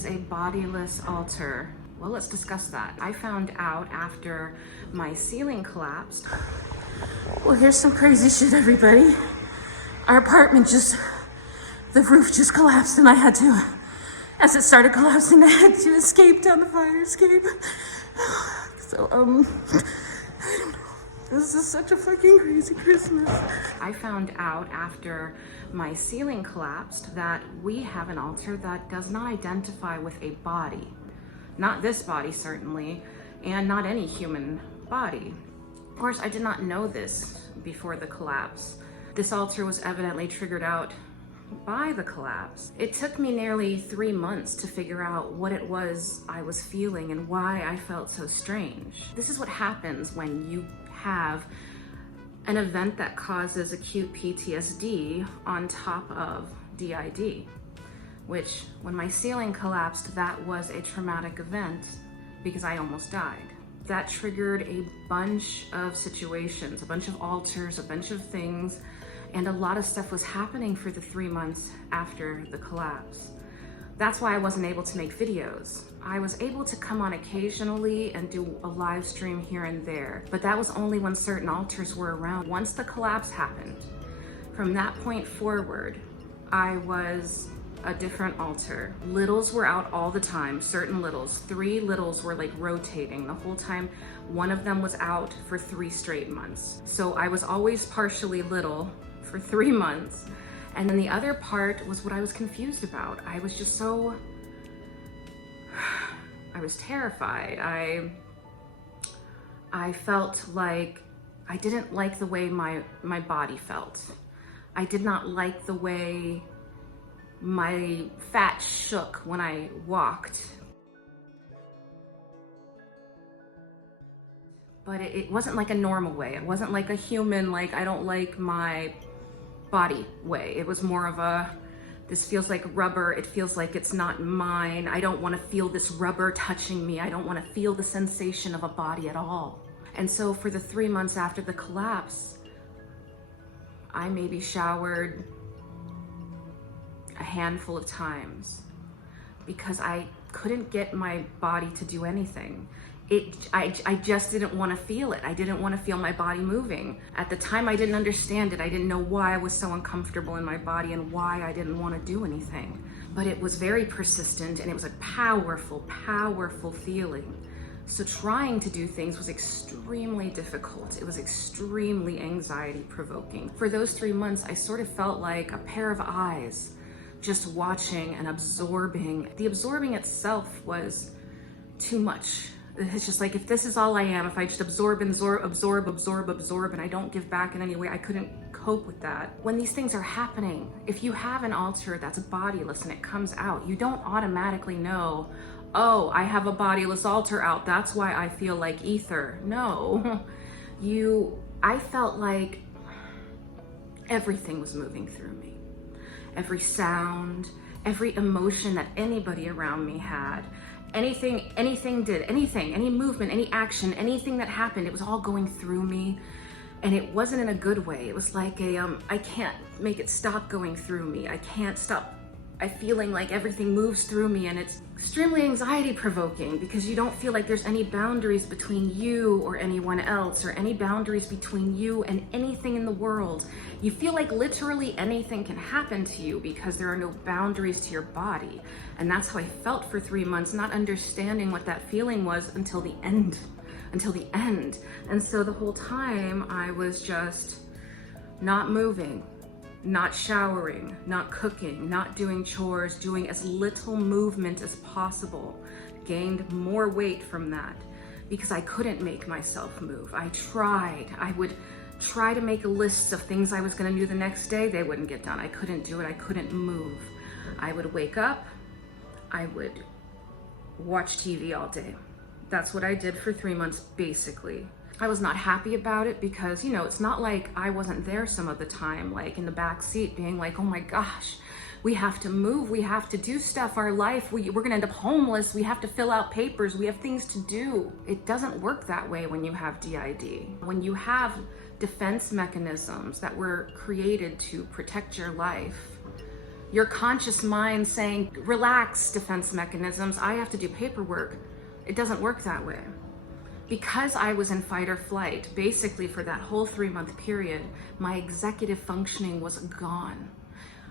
is a bodiless altar? Well, let's discuss that. I found out after my ceiling collapsed. Well, here's some crazy shit, everybody. Our apartment the roof just collapsed and I had to, as it started collapsing, I had to escape down the fire escape. So, this is such a fucking crazy Christmas. I found out after my ceiling collapsed that we have an altar that does not identify with a body. Not this body, certainly, and not any human body. Of course, I did not know this before the collapse. This altar was evidently triggered out by the collapse. It took me nearly 3 months to figure out what it was I was feeling and why I felt so strange. This is what happens when you have an event that causes acute PTSD on top of DID, which when my ceiling collapsed, that was a traumatic event because I almost died. That triggered a bunch of situations, a bunch of altars, a bunch of things, and a lot of stuff was happening for the 3 months after the collapse. That's why I wasn't able to make videos. I was able to come on occasionally and do a live stream here and there, but that was only when certain altars were around. Once the collapse happened, from that point forward, I was a different altar. Littles were out all the time, certain littles. 3 littles were like rotating the whole time. One of them was out for 3 straight months. So I was always partially little for 3 months. And then the other part was what I was confused about. I was just so, I was terrified. I felt like I didn't like the way my body felt. I did not like the way my fat shook when I walked. But it wasn't like a normal way. It wasn't like a human, like I don't like my body way. It was more of a, this feels like rubber. It feels like it's not mine. I don't want to feel this rubber touching me. I don't want to feel the sensation of a body at all. And so for the 3 months after the collapse, I maybe showered a handful of times because I couldn't get my body to do anything. I just didn't want to feel it. I didn't want to feel my body moving. At the time, I didn't understand it. I didn't know why I was so uncomfortable in my body and why I didn't want to do anything. But it was very persistent and it was a powerful, powerful feeling. So trying to do things was extremely difficult. It was extremely anxiety provoking. For those 3 months, I sort of felt like a pair of eyes just watching and absorbing. The absorbing itself was too much. It's just like, if this is all I am, if I just absorb, and I don't give back in any way, I couldn't cope with that. When these things are happening, if you have an altar that's bodiless and it comes out, you don't automatically know, oh, I have a bodiless altar out, that's why I feel like ether. No, I felt like everything was moving through me. Every sound, every emotion that anybody around me had, anything did, any movement, any action, anything that happened, it was all going through me. And it wasn't in a good way. It was like I can't make it stop going through me. I can't stop feeling like everything moves through me, and it's extremely anxiety provoking because you don't feel like there's any boundaries between you or anyone else, or any boundaries between you and anything in the world. You feel like literally anything can happen to you because there are no boundaries to your body. And that's how I felt for 3 months, not understanding what that feeling was until the end. And so the whole time I was just not moving, not showering, not cooking, not doing chores, doing as little movement as possible. Gained more weight from that because I couldn't make myself move. I would try to make lists of things I was gonna do the next day. They wouldn't get done. I couldn't do it. I couldn't move. I would wake up, I would watch TV all day. That's what I did for 3 months, basically. I was not happy about it because, it's not like I wasn't there some of the time, like in the back seat being like, oh my gosh, we have to move, we have to do stuff, our life, we're gonna end up homeless, we have to fill out papers, we have things to do. It doesn't work that way when you have DID. When you have defense mechanisms that were created to protect your life, your conscious mind saying, relax, defense mechanisms, I have to do paperwork. It doesn't work that way. Because I was in fight or flight, basically for that whole 3-month period, my executive functioning was gone.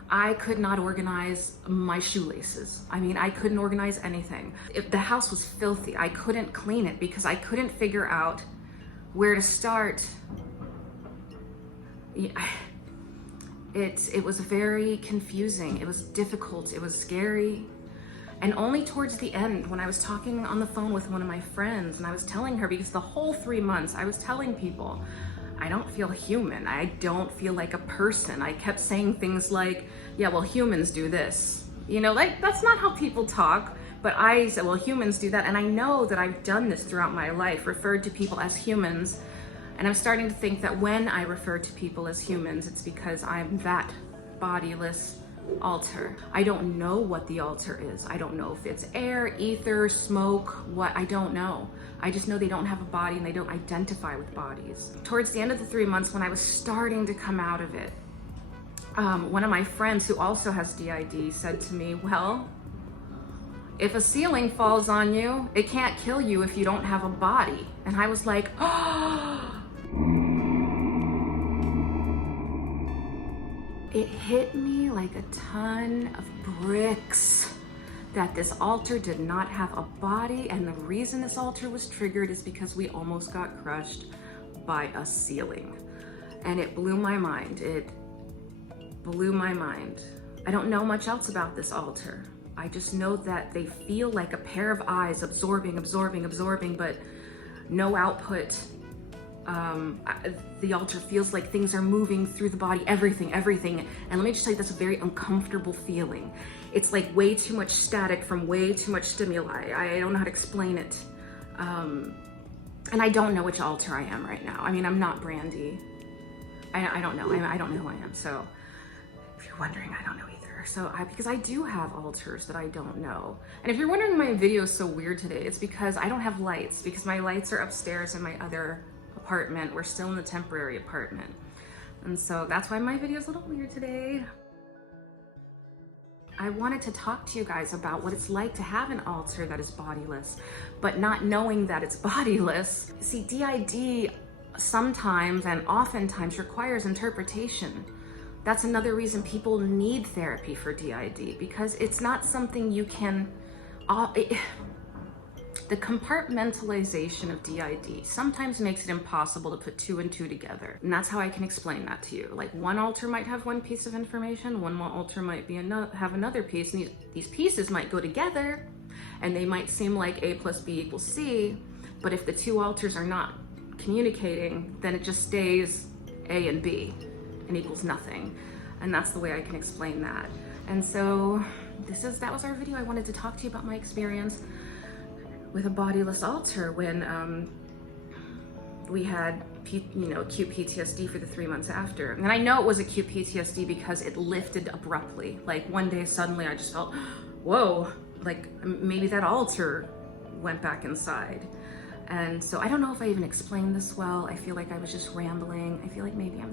I could not organize my shoelaces. I mean, I couldn't organize anything. If the house was filthy, I couldn't clean it because I couldn't figure out where to start. It was very confusing. It was difficult. It was scary. And only towards the end, when I was talking on the phone with one of my friends, and I was telling her, because the whole 3 months I was telling people, I don't feel human. I don't feel like a person. I kept saying things like, yeah, well, humans do this. You know, like, that's not how people talk. But I said, well, humans do that. And I know that I've done this throughout my life, referred to people as humans. And I'm starting to think that when I refer to people as humans, it's because I'm that bodiless altar. I don't know what the altar is. I don't know if it's air, ether, smoke, what, I don't know. I just know they don't have a body and they don't identify with bodies. Towards the end of the 3 months, when I was starting to come out of it, one of my friends who also has DID said to me, well, if a ceiling falls on you, it can't kill you if you don't have a body. And I was like, oh. It hit me like a ton of bricks that this altar did not have a body, and the reason this altar was triggered is because we almost got crushed by a ceiling. And it blew my mind. It blew my mind. I don't know much else about this altar. I just know that they feel like a pair of eyes absorbing, but no output. The altar feels like things are moving through the body, everything. And let me just tell you, that's a very uncomfortable feeling. It's like way too much static from way too much stimuli. I don't know how to explain it. And I don't know which altar I am right now. I mean, I'm not Brandy. I don't know. I don't know who I am. So if you're wondering, I don't know either. So because I do have altars that I don't know. And if you're wondering why my video is so weird today, it's because I don't have lights, because my lights are upstairs in my other apartment. We're still in the temporary apartment. And so that's why my video is a little weird today. I wanted to talk to you guys about what it's like to have an altar that is bodiless, but not knowing that it's bodiless. See, DID sometimes and oftentimes requires interpretation. That's another reason people need therapy for DID, because it's not something you can, the compartmentalization of DID sometimes makes it impossible to put 2 and 2 together. And that's how I can explain that to you. Like, one altar might have one piece of information, one altar might be have another piece, and these pieces might go together, and they might seem like A plus B equals C, but if the 2 altars are not communicating, then it just stays A and B and equals nothing. And that's the way I can explain that. And so that was our video. I wanted to talk to you about my experience with a bodiless altar when we had acute PTSD for the 3 months after. And I know it was acute PTSD because it lifted abruptly. Like, one day suddenly I just felt, whoa, like maybe that altar went back inside. And so I don't know if I even explained this well. I feel like I was just rambling. I feel like maybe I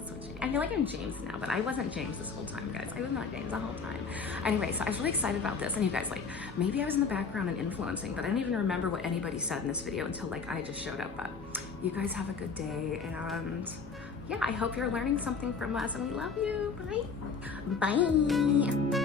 feel like I'm James now, but I wasn't James this whole time, guys. I was not James the whole time. Anyway, so I was really excited about this. And you guys, like, maybe I was in the background and influencing, but I didn't even remember what anybody said in this video until like I just showed up. But you guys have a good day. And yeah, I hope you're learning something from us, and we love you. Bye. Bye.